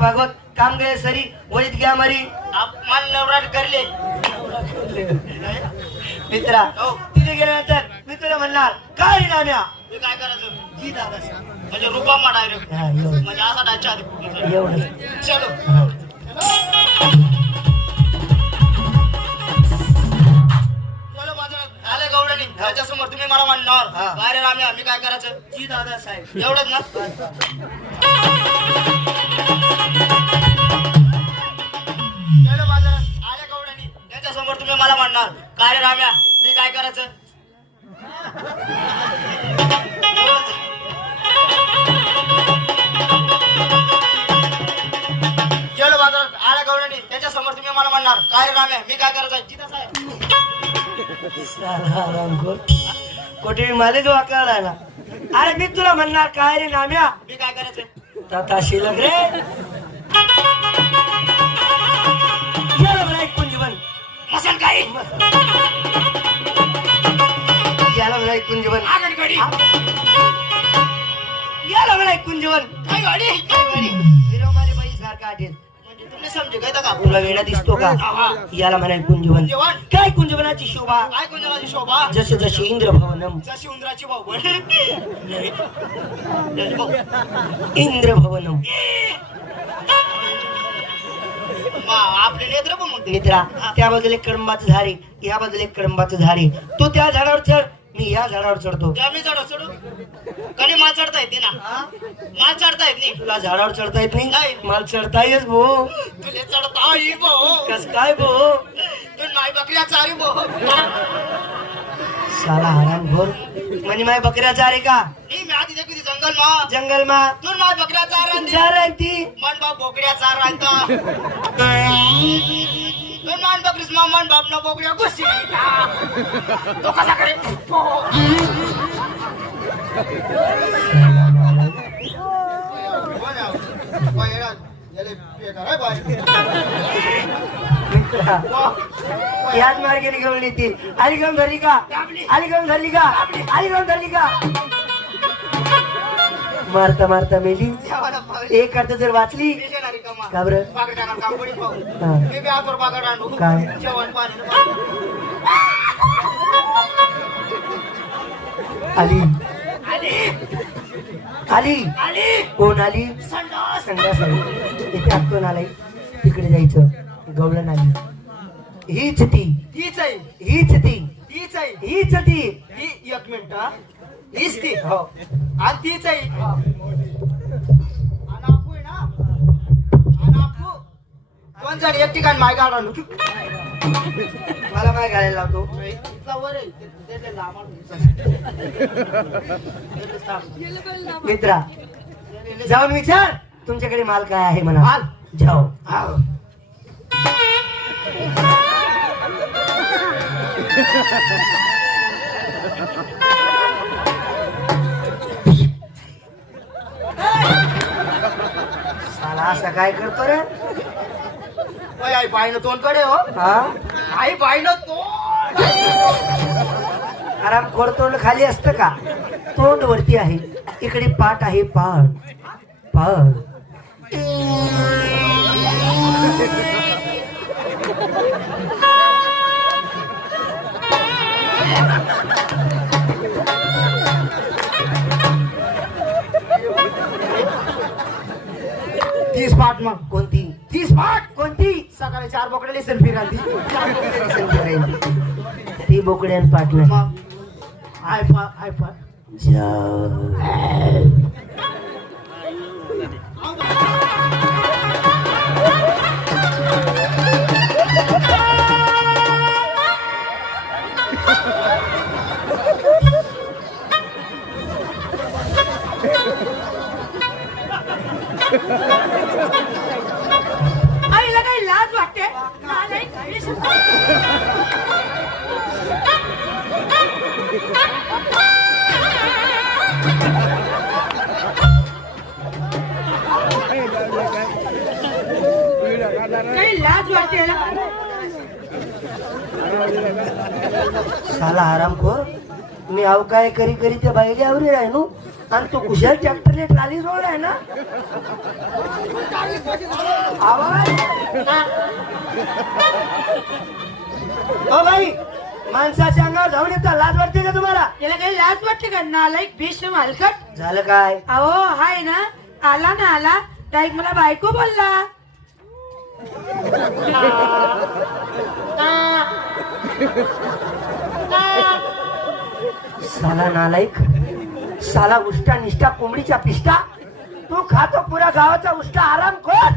भागवत काम गए सरी वैद घ्या मरी मला नवराट करले मित्रा तिथे गेल्यानंतर मी तुला म्हणणार काय रे नाम्या मी काय करायचं जी दादा म्हणजे रुपा डायरेक्ट म्हणजे असा डाचा एवढं चलो चलो माझं आले गवडणी त्याच्यासमोर तुम्ही मला म्हणणार काय रे राम्या मी काय करायचं जी दादा साहेब एवढंच ना चलो बाजारात आले गवडणी त्याच्यासमोर तुम्ही मला म्हणणार काय रे राम्या मी काय करायचं चलो बाजारात आल्या गवडणी त्याच्या समोर तुम्ही मला म्हणणार काय रे राम्या मी काय करायचं जिता साहेब कोठे मध्ये जो वाकला राहिला अरे मी तुला म्हणणार काय रे नाम्या मी काय करायचं ताता शिलक रे याला म्हणा एक कुंजीवन मसन काही याला म्हणा एक कुंजीवन आगड गडी याला म्हणा एक कुंजीवन काय गाडी माझ्या बाई सारखा आठेल म्हणजे तुम्ही समजे काय का तुला वेडा दिसतो का याला म्हणा एक कुंजीवन जेवण काय कुंजवनाची शोभा काय कुंजलाची शोभा जसे जशी इंद्रभवनम जशी उंदराची भाऊ इंद्रभवनम आपले नेत्र पण म्हणते मित्रा त्या बाजूला एक कडंबाचं झाड आहे या बाजूला एक कडंबाचं झाड आहे तू त्या झाडावर चढ मी या झाडावर चढतो त्या मी चढू चढू कधी माल चढता येते ना माल चढता येत नाही तुला झाडावर चढता येत नाही नाही. मला चढता येस भो तुले चढता येई भाऊ कस काय भो तू माय बकऱ्या चारी भाऊ साला हराम घोर म्हणे माय बकऱ्या चार आहे का मी आधी देखील जंगल मा जंगल मा तू माय बकऱ्या चार राहते चार आहे ती मन बाप बोकड्या चार राहता तू मान बकरीस मा मन बाप ना बोकड्या घुसी तो कसा करे याच मार्गाने घेऊन येतील अलीगम धरली का अलीगम धरली का अलीगम धरली का मारता मारता मेली एक अर्थ जर वाचली का बरं काय आली आली कोण आली संडास आली इथे आतून आलाय तिकडे जायचं गवळण आली हीच ती हीच आहे हीच ती हीच आहे हीच ती ही एक मिनिट हीच ती हो आणि तीच आहे आणि आपू आहे ना आणि आपू दोन जण एक ठिकाण माय गाडा मला काय घालायला लावतो मित्रा जाऊन विचार तुमच्याकडे माल काय आहे म्हणा माल जाओ साला असं काय करतो रे आई बाईनं तोंड कडे हो हा आई बाईनं तोंड आराम तोंड खाली असतं का तोंड वरती आहे इकडे पाठ आहे पाठ पाठ तीस पाठ मग कोणती 30 पाठ कोणती सकाळी 4 बोकड्याला सेल्फी राहती ती बोकड्यान पाठ नाही मग हाय पा आईला काही लाज वाटते काही लाज वाटते साला आरामखोर मी अव काय करी करी त्या बाईले आवरी आहे नो आणि तो कुशल ट्रॅक्टरने ट्राली जोड आहे ना आवाज ओ बाई माणसाच्या अंगावर जाऊन येतात लाज वाटते का तुम्हाला याला काही लाज वाटते का नालायक बेशरम हलकट झालं काय अहो हाय ना आला डायरेक्ट मला बायको बोलला साला नालायक साला उष्टा निष्ठा कोंबडीच्या पिष्टा तू खातो पुरा गावाचा उष्टा आराम खोर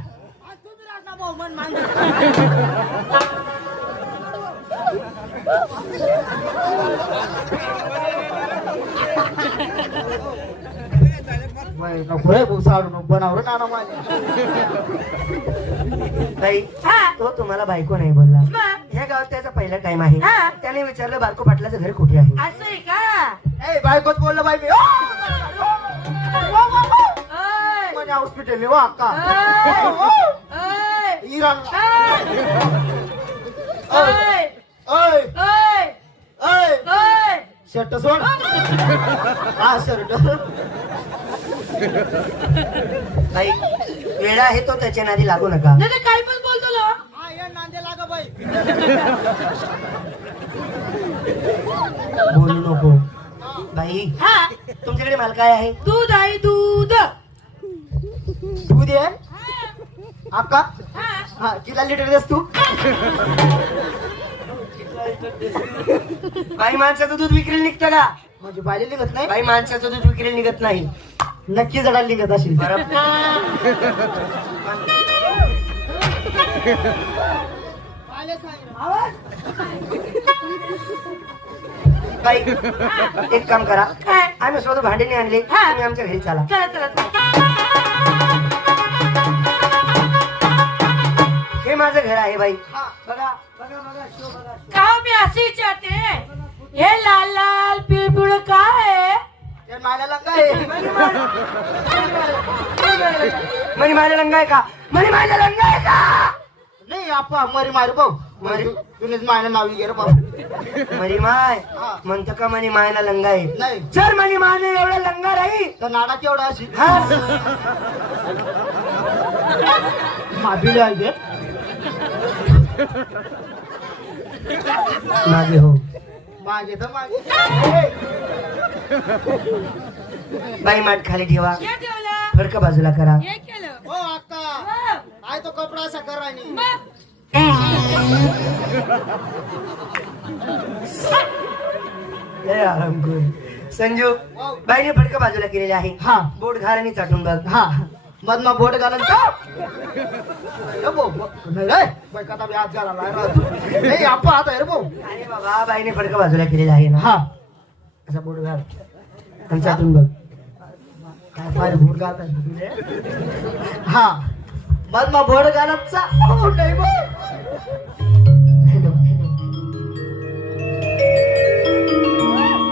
ताई हा तो तुम्हाला बायको नाही बोलला मग? ह्या गावात त्याचा पहिला टाइम आहे हा. त्याने विचारलं बारको पाटलाचं घर कुठे आहे असं आहे का बायकोच बोललं बाई मी ओय, हॉस्पिटल वा अक्का ओय, इराण ओय, ओय ओय, ओय ओय. शर्ट सोड हा शर्ट ताई वेळा आहे तो त्याच्या नादी लागू नका नाही तर काही पण बोलतो लो. बोलू नको बाई हा तुमच्याकडे माल काय आहे दूध आहे दूध दूध आहे अक्का हा हा किती लिटर देस तू बाई माणसाचं दूध विक्रीला निघतं का म्हणजे पाहिजे निघत नाही बाई माणसाचं दूध विक्रीला निघत नाही नक्की जडायला निघत असेल बाई एक काम करा काय? आम्ही स्वतः भांडे आणले हा. तुम्ही आमच्या घरी चला चला चला चला. हे माझं घर आहे बाई हा. बघा बघा बघा शो बघा शो. का मी अशी विचारते हे लाल लाल पिळपुळ काय आहे? ते मायला लंगा आहे मनी माझ्या लंगा आहे का मनी माझ्या लंगा आहे का नाही आपा मरी मारू भाऊ मरी? तुम्हीच मायला नाव घे रे भाऊ मरी माय हा. म्हणतो का मनी मायला लंगा आहे नाही जर मनी माने एवढा लंगा राही तर नाडा केवढा अशी हा माबिले आहे मागे हो मागे तर मागे बाई माठ खाली ठेवा हे ठेवलं फडक बाजूला करा हे केलं हो अक्का हो. काय तो कपडा असा करायनी मग लय आराम कर संजू वाव. बाईने फडक बाजूला केलेले आहे हा. बोट घाल आणि चाटून बघ हा मधमा बोट घालून नाही रे बाई कथा बी आज घाला नाही आपा आता आहे रे भाऊ अरे बाबा बाईने फडक बाजूला केलेला आहे ना हा असा बोट घाल आणि चाटून बघ काय फार बोट घालतात हा मधमा बोट घालत चा हो नाही भाऊ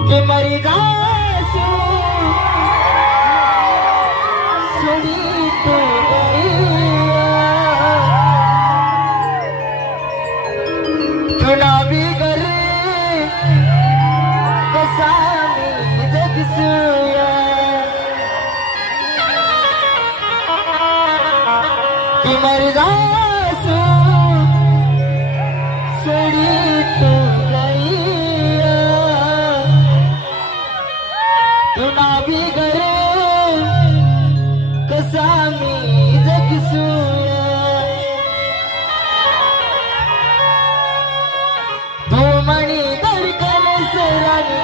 कि मरी गासू सुनी तू चुनावी घर कसा मी जगसूया कि मरी गासू सुनी तू चुनावी घर कसा मी जगसूया तू म्हणी धडकन सरानी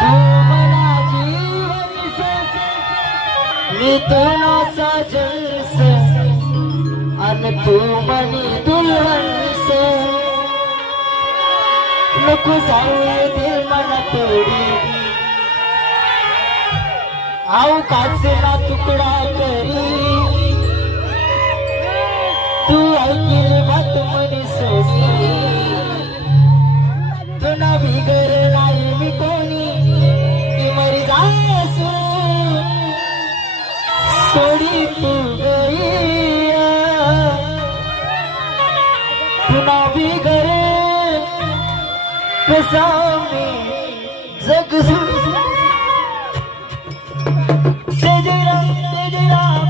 तू म्हणा जीवन मी तुला साजस आणि तू म्हणी दुल्हनस नको जाऊ दिल मला तोडी आओ काचेला तुकडा करी तू ऐकील बात म्हणे सोडी तुला बिगर नाही मी कोणी ती मरी जासू सोडी तू गई तुला बिगर कसा मी कुसुम जय जय राम जय जय राम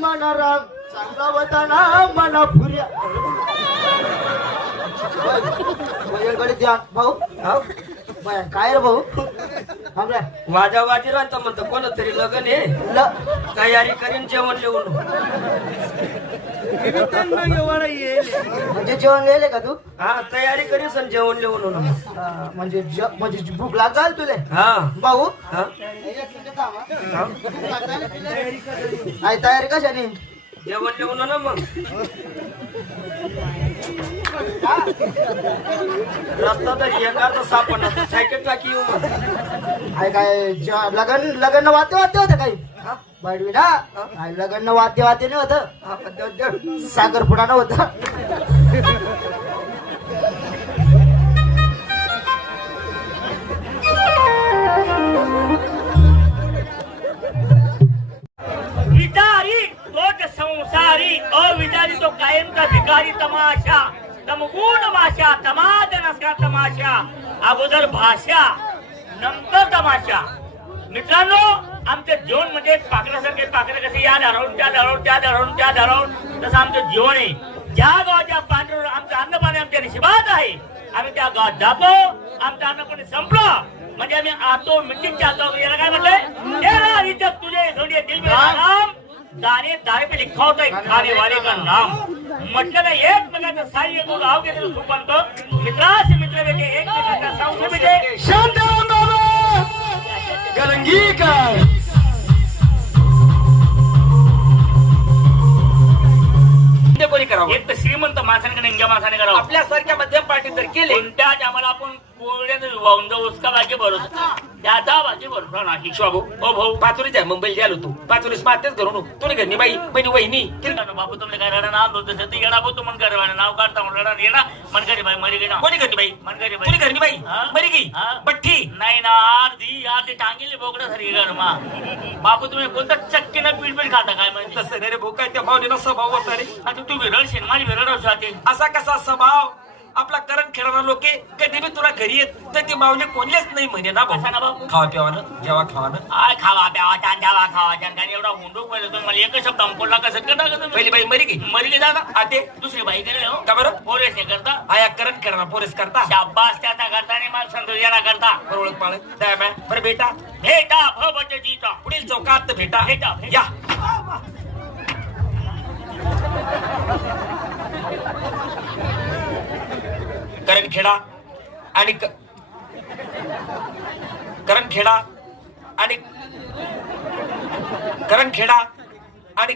मना राम चांगला होता ना मना फुऱ्या गडे द्या भाऊ काय रे भाऊ माझ्या वाजीरांचा म्हणतो कोण तरी लग्न आहे तयारी करीन जेवण लिहून म्हणजे जेवण गेले का तू हा तयारी करीस आणि जेवण लिहून म्हणजे म्हणजे भूक लागल तुले हा भाऊ हा आई तयारी कशाने जेवण लिहून ना मग रस्ता तर एका सापडणार सायकल टाकी येऊ मग आई काय लगन लग्न वाद्य वाद्य होतं काही बडवी ना लग्न वाद्य वाद्य नाही होतं साखरपुडा नव्हता विचारी तोच संसारी अविचारी तो कायम का भिकारी तमाशा तमगुण भाषा तमाशा तमाशा अगोदर भाषा नंतर तमाशा. मित्रांनो आमचे जीवन म्हणजे पाखरासारखे पाखरे कसे या धरावून त्या धरावून त्या धरावून त्या धरावून तसं आमचं जीवन आहे. ज्या गावाच्या पांढर आमचं अन्नपाणी आमच्या नशिबात आहे आम्ही त्या गावात जातो आमचं अन्नपाणी संपलं म्हणजे आम्ही आतो मिटिंग जातो. याला काय म्हटलंय तुझे थोडी दिल में नाम दाने दारे पे लिखा होता है खाने वाले का नाम. म्हटलं ना एकमेकांचं साह्य तो गाव घेतलं सुपंत मित्रास मित्र भेटे एकमेकांचा सावध भेटे शांत गरंगी काय कोणी करावं एक तर श्रीमंत माणसाने नंग्या माणसाने करावं. आपल्यासारख्या मध्यम पार्टी जर केले कोणत्याच आम्हाला आपण कोरड्यानं वाहून जाऊ उसका बाकी भरोसा त्याचा बाकी भरोसा नाही. बाबू ओ भाऊ पाचोरीच आहे मुंबईला गेलो तू पाचोरीस मातेच घरून तुला घरनी बाई बहिणी वहिनी बापू तुमने काय रडा नाव होतं सती येणार भाऊ तू मन करे नाव काढता म्हणून रडा येणार मन करे बाई मरी गेला कोणी घरनी बाई मन करे तुला घरनी बाई मरी गी पठ्ठी नाही ना अर्धी टांगेली बोकडं सारखी गरमा. बापू तुम्ही कोणतं चक्कीनं पीठ खाता काय म्हणजे तसं रे भाऊ काय त्या भावनेला स्वभाव होता रे. आता तू विरळशील माझी विरळ होते असा कसा स्वभाव आपला करण खेळणारा लोके कधी बी तुला घरी येत तर ती माऊली कोणलेच नाही म्हणे ना कसा ना बाबू खावा पिवानं जेव्हा खावानं आय खावा प्यावा द्यावा खावा काय एवढा हुंडू पहिले तुम्ही मला एकच शब्द अंकोला कसं करता पहिली बाई मरी गी मरी गे दादा आते दुसरी बाई करे हो का बरं पोरेस हे करता आया करण खेळणारा पोरेस करता शाबास त्याचा करता आणि मला संतोष याला करता ओळख पाळ द्या बरं बेटा भेटा भबत जीता पुढील चौकात भेटा भेटा या करण खेडा आणि करण खेडा आणि करण खेडा आणि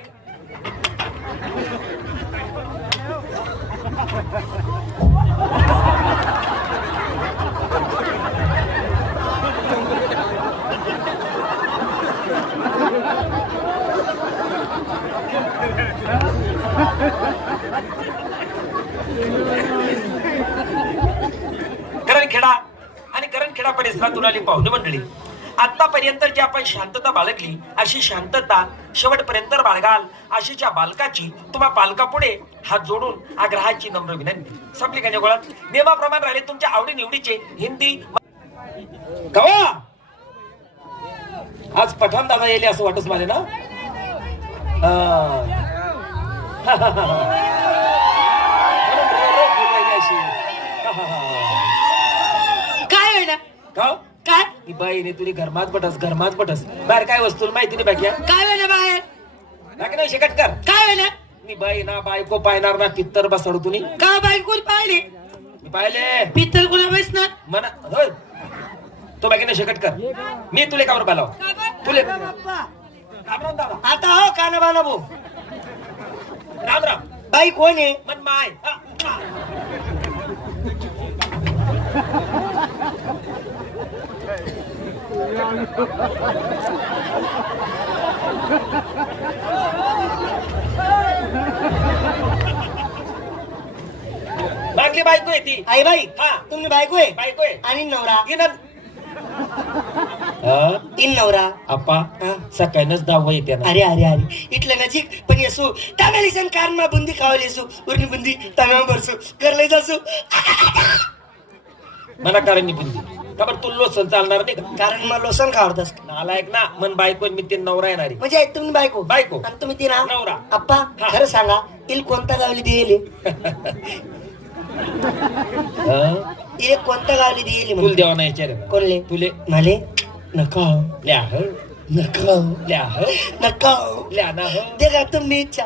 करणखेडा आणि करणखेडा परिसरातून आली पाहुणे मंडळी. आतापर्यंत जी आपण शांतता बाळगली अशी शांतता शेवटपर्यंत बाळगाल अशीच्या बालकाची तुम्हा पालकापुढे हात जोडून आग्रहाची नम्र विनंती. संपली का गोळात नियमाप्रमाणे राहिले तुमच्या आवडी निवडीचे हिंदी गवा आज पठाण दादा येईल असं वाटत माझे ना. काय होईल का काय ही बाई ने तुझी घरमात बटस बाहेर काय वस्तू माहिती नाही बाकी काय होईल बाहेर बाकी नाही शेकट कर काय होईल मी बाई ना बायको पाहणार ना पित्तर बसवतो तुम्ही का बायकोल पाहिले मी पाहिले पित्तर कुणा बसणार मना होय तो बाकी नाही शेकट कर मी तुले कावर बालाव तुले राम राम दादा आता हो काना बाना भाऊ राम राम बाई कोण आहे मन माय मागली बायको आहे ती. आई बाई हा. तुम्ही बायको आहे बायको आहे. आणि नवरा इनं. हा? तीन नवरा आप्पा हा. सकाळीच दावा येते ना. अरे अरे अरे इथलं नजीक पण येसू तामेलिसन कानमा बुंदी खावाली येसू उरणी बुंदी ताम्या बरसू करले जासू मला कारण बुंदी का बरं तुला लोसन चालणार नाही का? कारण मला लोसन खावडतस नालायक ना मन बायको आणि मी ते नवरा येणारी. म्हणजे तुम्ही बायको बायको. आणि तुम्ही तीन नवरा. अप्पा हा. खरं सांगा इल कोणता गावली दिले हा? इले कोणत्या गावली दिली तुला देवा नाही विचार कोणले तुले म्हणे नका ल्या ह नका ल्या ह नका ल्या ना ह. दे का तुम्ही इच्छा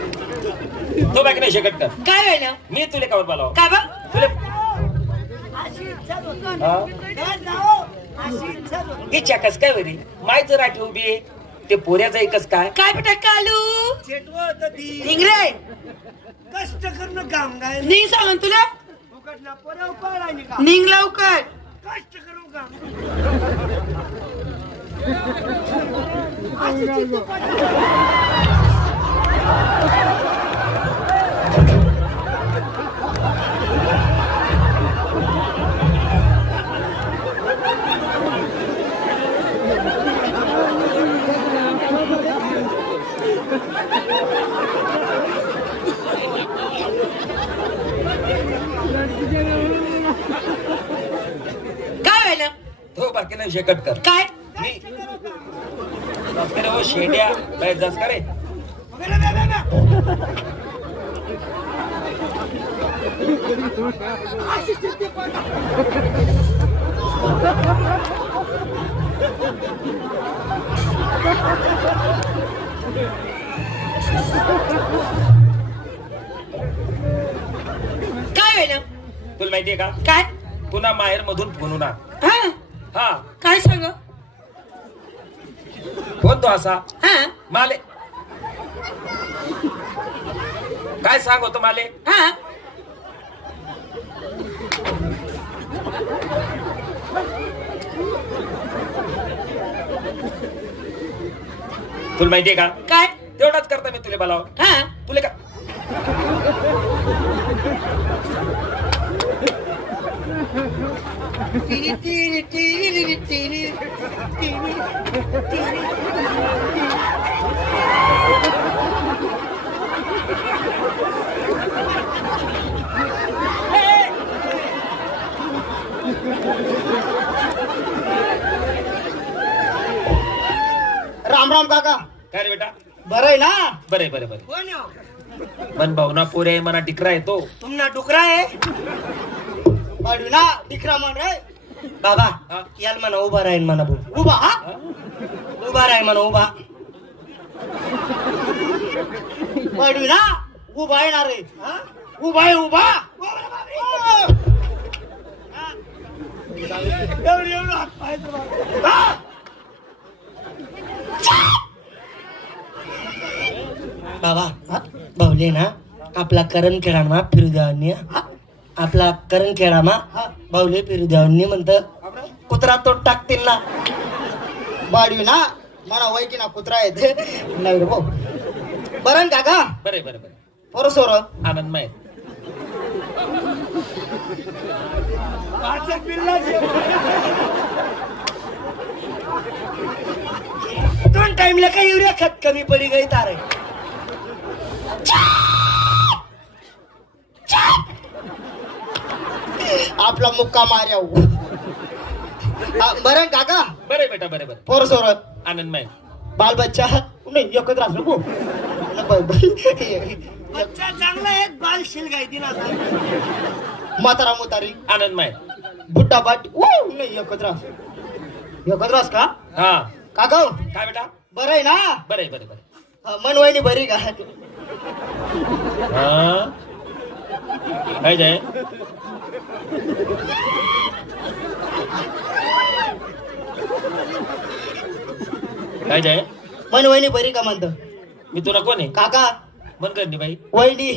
तो बाकी नाही शकत का? काय व्हायला मी तुले कावर बोलाव का बा तुले इच्छा कस काय वरी माय जर आठी उभी आहे ते पोऱ्याचा एकच काय काय बेटा कालू इंग्रे कष्ट करणं काम काय निघ सांग तुला निघ लवकर कष्ट करू काम काय व्हायला तो बाकी नाही शकत कर काय मी अरे वो शेड्या बैठ जास करे काय व्हायला तुला माहितीये का काय पुन्हा माहेर मधून फोन होणार. हा हा काय सांग कोण तो असा हा माले काय सांग होतो माले हा तुला माहितीये का काय तेवढाच करता मी तुला बोलाव हा तुला का तिरी तिरी तिरी तिरी तिरी तिरी राम राम काका काय रे बेटा बरं आहे ना बरे बरे बरे कोण आहे हो? मन भावना पोरे मना टिकरा येतो तुमना डुकरा आहे ना डिकरा म्हण रे बाबा हा? याल म्हणा उभा राहीन म्हणा बोल उभा हा उभा राहीन म्हणा उभा ना उभा येणार रे हा? उभा आहे उभा एवढी एवढं हात पाहायचं बाबा. हा? बाबा हा? बावले ना आपला करण खेळामा फिरू द्यावानी आपला करण खेळामा बाहुले फिरू द्यावानी म्हणत कुत्रा तो टाकतील ना बाडवी ना मला वैकी ना कुत्रा येते नाही रे भाऊ बरं काका बरे बरे बरे पोरं सोर आनंदमय दोन टाइमला काही युरिया खत कमी पडी गई तारे आपला मुक्का मार्या बरं काका बरे बेटा बरे बरे पोरं सोर आनंदमय बाल बच्चा नाही एकत्र असलो भाऊ बच्चा चांगला एक बाल शिलगाई दिला म्हातारा मुतारी आनंदमय बुड्ढा बाट नाही एकत्र अस का हा काका काय बेटा बरं आहे ना बरे बरे बरे मनवाईनी बरी का हा काय जाय काय जाय मनवाईनी बरी का म्हणतो मी तुला कोण आहे काका मन करणी बाई वहिनी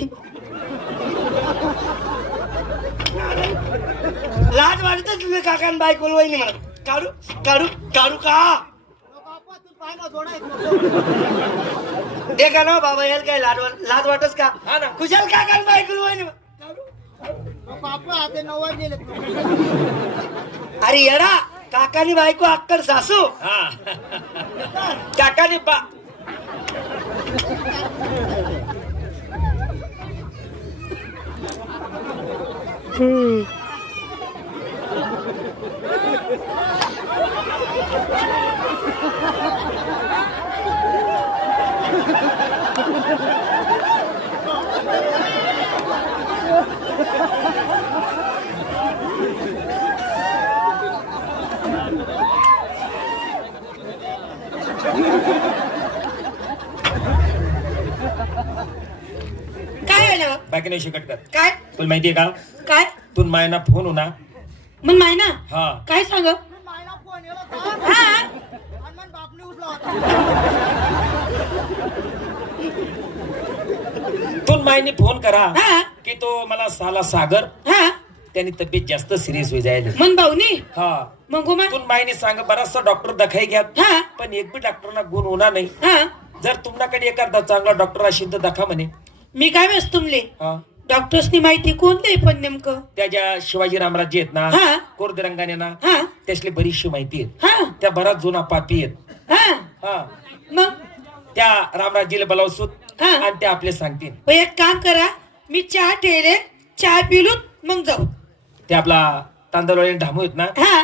लाज वाटतच तुम्ही काकान बायकोल वहिनी म्हणत काढू काढू काढू का ते का ना बाबा याला काय लाज वाटच का हा ना खुशाल काकान बायकोल वहिनी अरे येडा काकानी बायको अक्कल सासू हा काकाने बा काय आहे ना बाकी नाही शिकट कर काय तुला माहितीये का काय तू मायना फोन होना मग मायना हा काय सांग हा तू मायनी फोन करा हा की तो मला साला सागर हा त्यांनी तब्येत जास्त सिरियस होई जायला मन भाऊनी हा मग गुमा तू मायनी सांग बराचसा डॉक्टर दखाई घ्या हा पण एक बी डॉक्टरना गुण होणार नाही हा जर तुमच्याकडे एखादा चांगला डॉक्टर असेल तर दाखवा म्हणे मी काय वेस तुमले हा डॉक्टर्सनी माहिती कोण दे पण नेमकं त्या ज्या शिवाजी रामराज्य आहेत ना हा कोरदरंगाने ना हा त्यासली बरीचशी माहिती आहेत हा त्या बराच जुना पापी आहेत हा हा मग त्या रामराज्याला बोलावसूत हा. आणि ते आपले सांगतील मग एक काम करा मी चहा ठेवले चहा पिलूत मग जाऊ ते आपला तांदळवाडी ढामू आहेत ना हा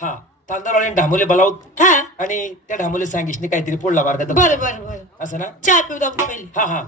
हा तांदळवाडी ढामूले बोलावत हा आणि त्या ढामूले सांगितले नाही काहीतरी पोडला मार्ग बरं बरं बरं असं ना चहा पिऊ दाखवू पहिले हा हा